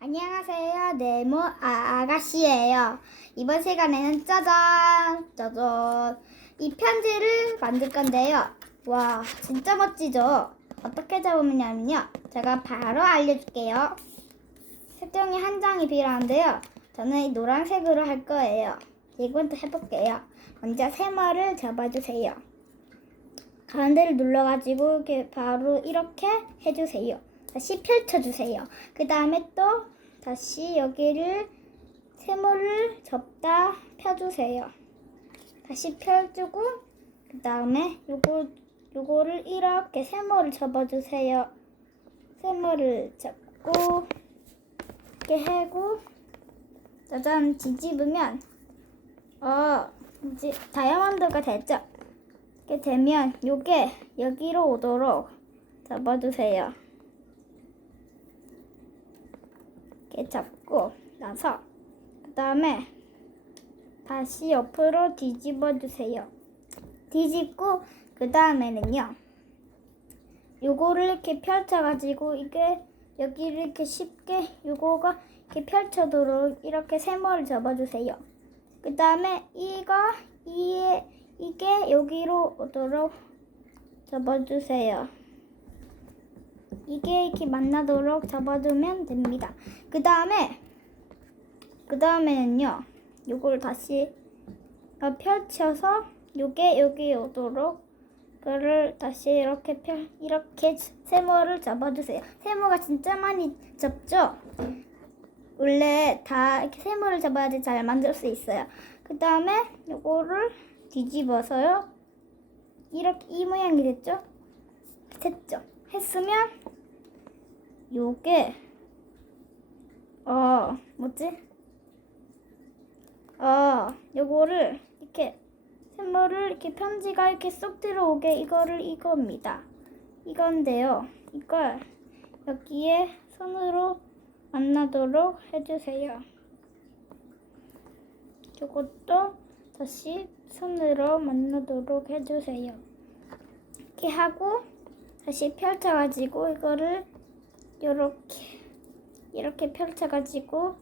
안녕하세요. 네모 아, 아가씨예요. 이번 시간에는 짜잔! 짜잔! 이 편지를 만들 건데요. 와, 진짜 멋지죠? 어떻게 잡으면요? 제가 바로 알려줄게요. 색종이 한 장이 필요한데요. 저는 이 노란색으로 할 거예요. 이것도 해볼게요. 먼저 세모를 잡아주세요. 가운데를 눌러가지고 이렇게 바로 이렇게 해주세요. 다시 펼쳐주세요. 그 다음에 또 다시 여기를 세모를 접다 펴주세요. 다시 펴주고 그 다음에 요거 요거를 이렇게 세모를 접어주세요. 세모를 접고 이렇게 하고 짜잔 뒤집으면 어 이제 다이아몬드가 됐죠. 이렇게 되면 요게 여기로 오도록 잡아주세요. 이렇게 잡고 나서 그 다음에 다시 옆으로 뒤집어 주세요. 뒤집고 그 다음에는요. 요거를 이렇게 펼쳐가지고 이게 여기를 이렇게 쉽게 요거가 이렇게 펼쳐도록 이렇게 세모를 접어주세요. 그 다음에 이거 이에 이게 여기로 오도록 접어주세요. 이게 이렇게 만나도록 잡아두면 됩니다. 그 다음에 그 다음에는요. 요걸 다시 펼쳐서 요게 여기 오도록 그를 다시 이렇게 펼 이렇게 세모를 잡아주세요. 세모가 진짜 많이 접죠. 원래 다 이렇게 세모를 잡아야지 잘 만들 수 있어요. 그 다음에 요거를 뒤집어서요. 이렇게 이 모양이 됐죠? 됐죠? 했으면 요게 어 뭐지? 어 요거를 이렇게 샘물을 이렇게 편지가 이렇게 쏙 들어오게 이거를 이겁니다. 이건데요. 이걸 여기에 손으로 만나도록 해주세요. 요것도 다시 손으로 만나도록 해주세요. 이렇게 하고 다시 펼쳐가지고 이거를 이렇게 이렇게 펼쳐가지고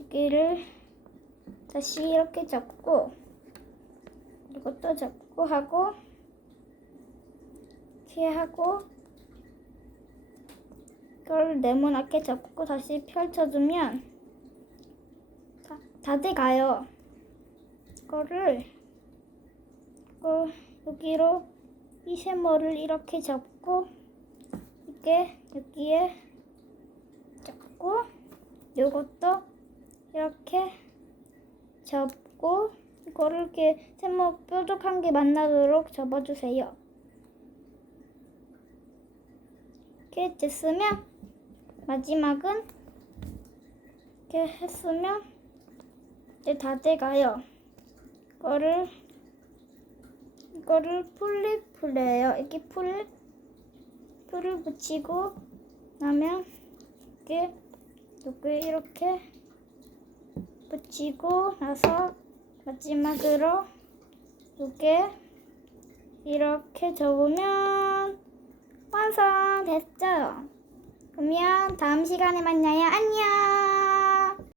여기를 다시 이렇게 접고 이것도 접고 하고 이렇게 하고 이걸 네모나게 접고 다시 펼쳐주면 다, 다 돼가요. 이거를 이거 여기로 이 세모를 이렇게 접고 이게 여기에 접고 요것도 이렇게 접고 이거를 이렇게 세모 뾰족한 게 만나도록 접어주세요. 이렇게 됐으면 마지막은 이렇게 했으면 이제 다 돼가요. 이거를 이거를 풀립 풀려요. 이렇게 풀 풀을 붙이고 나면 이렇게 여기 이렇게 붙이고 나서 마지막으로 이게 이렇게 접으면 완성됐죠. 그러면 다음 시간에 만나요. 안녕.